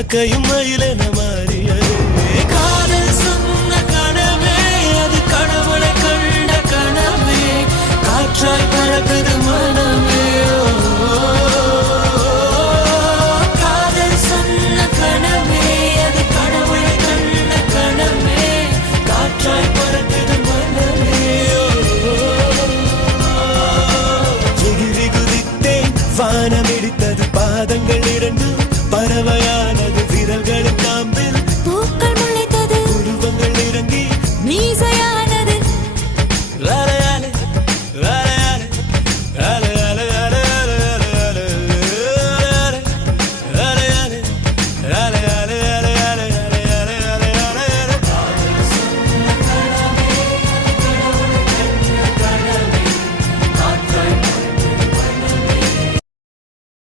காக்கையும் மயிலென மாறியது. காதல் சொன்ன கனவே அது கடவுளை கண்ட கனவே, காற்றாய் பறக்குது மனமே. காதல் சொன்ன கனவே அது கடவுளை கண்ட கனவே, காற்றாய் பறக்குது மனமே. எகிரி குதித்தேன், வானம் இடித்தது பாதங்கள் இரண்டு, பறவை